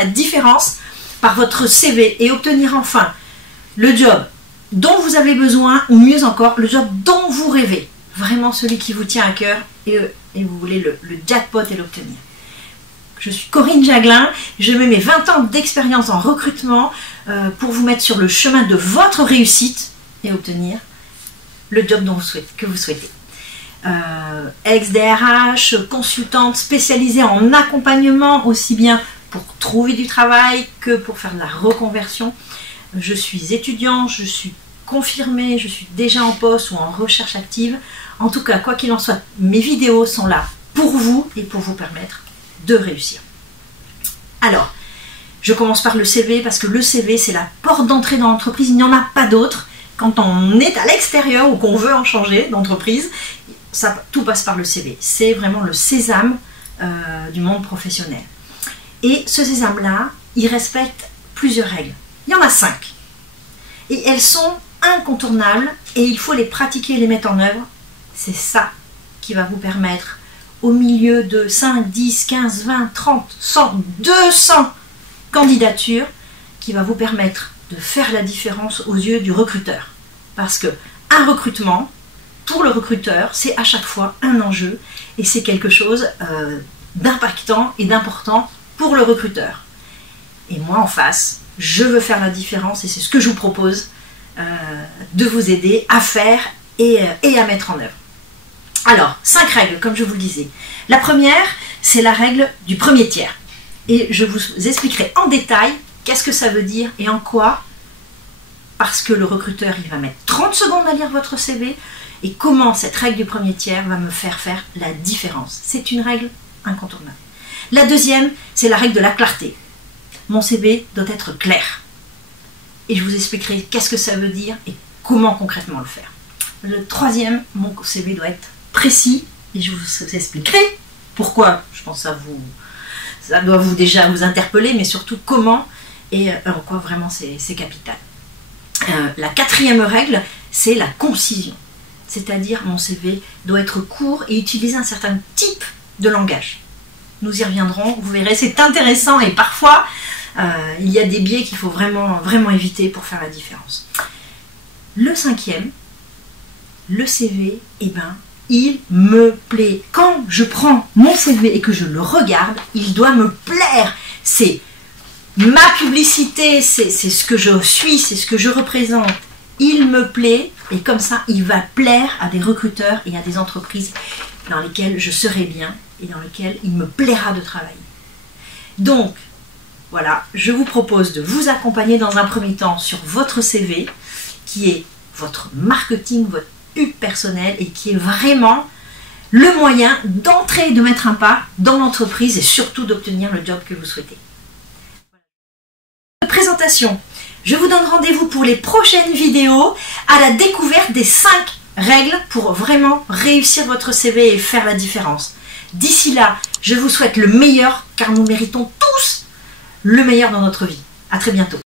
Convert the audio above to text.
la différence par votre CV et obtenir enfin le job dont vous avez besoin, ou mieux encore, le job dont vous rêvez. Vraiment celui qui vous tient à cœur et vous voulez le jackpot et l'obtenir. Je suis Corinne Jaglin, je mets mes 20 ans d'expérience en recrutement pour vous mettre sur le chemin de votre réussite et obtenir le job que vous souhaitez. Ex-DRH, consultante spécialisée en accompagnement, aussi bien pour trouver du travail que pour faire de la reconversion. Je suis étudiant, je suis confirmée, je suis déjà en poste ou en recherche active. En tout cas, quoi qu'il en soit, mes vidéos sont là pour vous et pour vous permettre de réussir. Alors, je commence par le CV parce que le CV, c'est la porte d'entrée dans l'entreprise. Il n'y en a pas d'autre. Quand on est à l'extérieur ou qu'on veut en changer d'entreprise, tout passe par le CV. C'est vraiment le sésame du monde professionnel. Et ce sésame-là, il respecte plusieurs règles. Il y en a 5. Et elles sont incontournables et il faut les pratiquer et les mettre en œuvre. C'est ça qui va vous permettre, au milieu de 5, 10, 15, 20, 30, 100, 200 candidatures, qui va vous permettre de faire la différence aux yeux du recruteur. Parce que un recrutement, pour le recruteur, c'est à chaque fois un enjeu et c'est quelque chose d'impactant et d'important pour le recruteur. Et moi en face, je veux faire la différence et c'est ce que je vous propose de vous aider à faire et à mettre en œuvre. Alors, 5 règles, comme je vous le disais. La première, c'est la règle du premier tiers. Et je vous expliquerai en détail qu'est-ce que ça veut dire et en quoi. Parce que le recruteur, il va mettre 30 secondes à lire votre CV et comment cette règle du premier tiers va me faire la différence. C'est une règle incontournable. La deuxième, c'est la règle de la clarté. Mon CV doit être clair. Et je vous expliquerai qu'est-ce que ça veut dire et comment concrètement le faire. Le troisième, mon CV doit être précis et je vous expliquerai pourquoi. Je pense que ça doit déjà vous interpeller, mais surtout comment et en quoi vraiment c'est capital. La quatrième règle, c'est la concision. C'est-à-dire mon CV doit être court et utiliser un certain type de langage. Nous y reviendrons, vous verrez, c'est intéressant et parfois il y a des biais qu'il faut vraiment éviter pour faire la différence. Le cinquième, le CV, il me plaît. Quand je prends mon CV et que je le regarde, il doit me plaire. C'est ma publicité, c'est ce que je suis, c'est ce que je représente. Il me plaît et comme ça, il va plaire à des recruteurs et à des entreprises dans lesquelles je serai bien et dans lesquelles il me plaira de travailler. Donc, voilà, je vous propose de vous accompagner dans un premier temps sur votre CV, qui est votre marketing, votre pub personnelle et qui est vraiment le moyen d'entrer et de mettre un pas dans l'entreprise et surtout d'obtenir le job que vous souhaitez. Présentation. Je vous donne rendez-vous pour les prochaines vidéos à la découverte des 5 règles pour vraiment réussir votre CV et faire la différence. D'ici là, je vous souhaite le meilleur car nous méritons tous le meilleur dans notre vie. À très bientôt.